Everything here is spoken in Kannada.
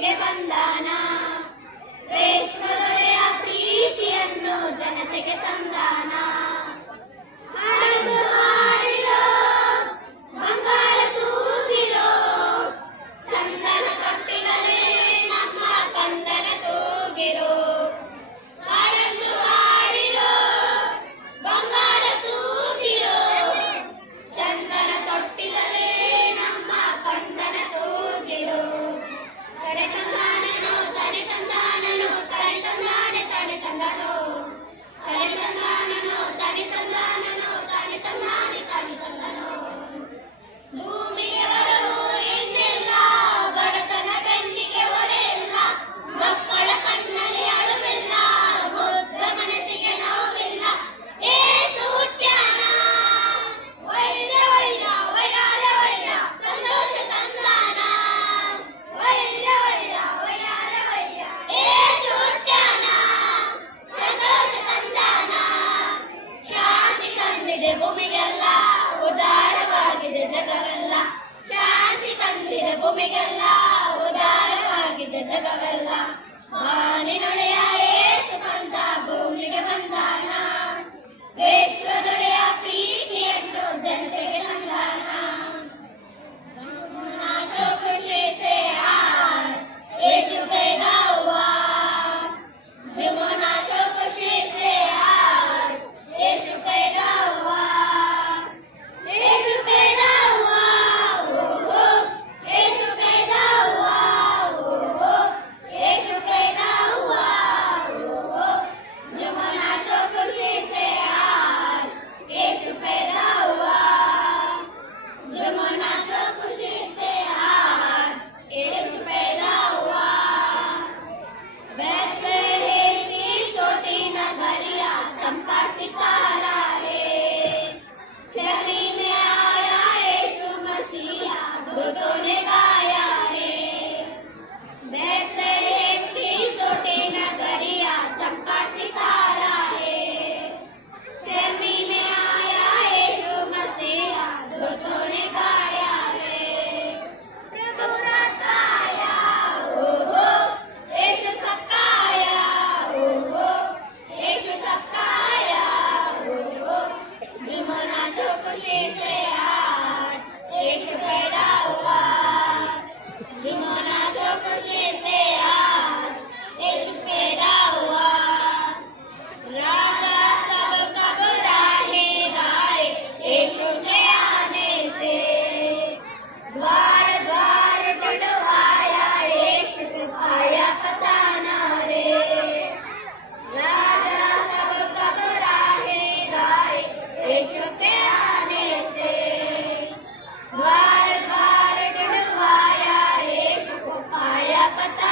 ಭೂಮಿಗೆ ಬಂದಾನ. ವಿಶ್ವದೊಡೆಯ ಪ್ರೀತಿಯನ್ನು ಜನತೆಗೆ ತಂದಾನ. ಹಾಡುದು ಹಾಡಿರೋ ಬಂಗಾರ ತೂಗಿರೋ ಚಂದನ ತೊಟ್ಟಿಲೇ ನಮ್ಮ ಕಂದನ ತೂಗಿರೋ. ಹಾಡನ್ನು ಹಾಡಿರೋ ಬಂಗಾರ ತೂಗಿರೋ ಚಂದನ ತೊಟ್ಟಿಲೇ ನಮ್ಮ ಕಂದನ ತೂಗಿರೋ. ತಡೆ ತಂದಾನೋ ತಡೆ ತಂದಾನೋ ತಡೆ ತಂದಾನೆ ತಡೆ ತಂದನೋ ತಡೆ ತಂದಾನೋ ತಡೆ ತಂದಾನೋ ತಡೆ ತಂದಾನೆ ತಡೆ ತಂದನೋ. ಭೂಮಿಗೆ ಬರವು ಎಂದೆಲ್ಲ ಬಡತನ ಬೆನ್ನಿಗೆ ಹೊರೆಯಿಲ್ಲ. ಮಕ್ಕಳ ಕಣ್ಣಲ್ಲಿ ಅಳುವಿಲ್ಲ, ಮುಗ್ಧ ಮನಸ್ಸಿಗೆ ನೋವಿಲ್ಲ. ಏಸು ಹುಟ್ಟ್ಯಾನ ವೈರ ವೈರ ವೈಯಾರ ವೈರ ಸಂತೋಷ ತಂದಾನ. ವೈರ ವೈರ ವೈಯಾರ ವೈರ ಏಸು ಹುಟ್ಟ್ಯಾನ ಸಂತೋಷ ತಂದಾನ. ಶಾಂತಿ ತಂದಿದೆ ಭೂಮಿಗೆಲ್ಲ, ಉದಾರವಾಗಿದೆ ಜಗವೆಲ್ಲ. ಶಾಂತಿ ತಂದಿದೆ ಭೂಮಿಗೆಲ್ಲ, ಉದಾರವಾಗಿದೆ ಜಗವೆಲ್ಲ. ಮಾನಿನೊಡೆಯ ಏಸು ಕಂದ ಭೂಮಿಗೆ ಬಂದಾನ. ವಿಶ್ವದೊಡೆಯ ಪ್ರೀತಿಯನ್ನು ಜನತೆಗೆ ತಂದಾನ. नाचो खुशी से आज यीशु पैदा हुआ. झूमो नाचो खुशी से आज यीशु पैदा हुआ. यीशु पैदा हुआ ओ यीशु पैदा हुआ ओ यीशु पैदा हुआ ओ. झूमो नाचो खुशी से आज यीशु पैदा हुआ. झूमो नाचो खुशी से आज यीशु पैदा हुआ. बैतलहम की छोटी नगरिया चमका सितारा है. छवि में आया यीशु मसीहा, दूतों ने गाया है. बैतलहम की छोटी नगरिया चमका सितारा है. छवि में आया यीशु मसीहा, दूतों ने गाया है. प्रभु रात आया ओ यीशु सबका आया ओ यीशु सबका आया ओ. झूमो नाचो खुशी से आज यीशु पैदा हुआ. झूमो नाचो खुशी से आज यीशु पैदा हुआ. राजा सब घबराए गाए यीशु के आने से. द्वार द्वार जुड़वाया यीशु आया पता ना रे. राजा सब घबराए गाए यीशु के आने से. द्वार द्वार जुड़वाया यीशु को आया पता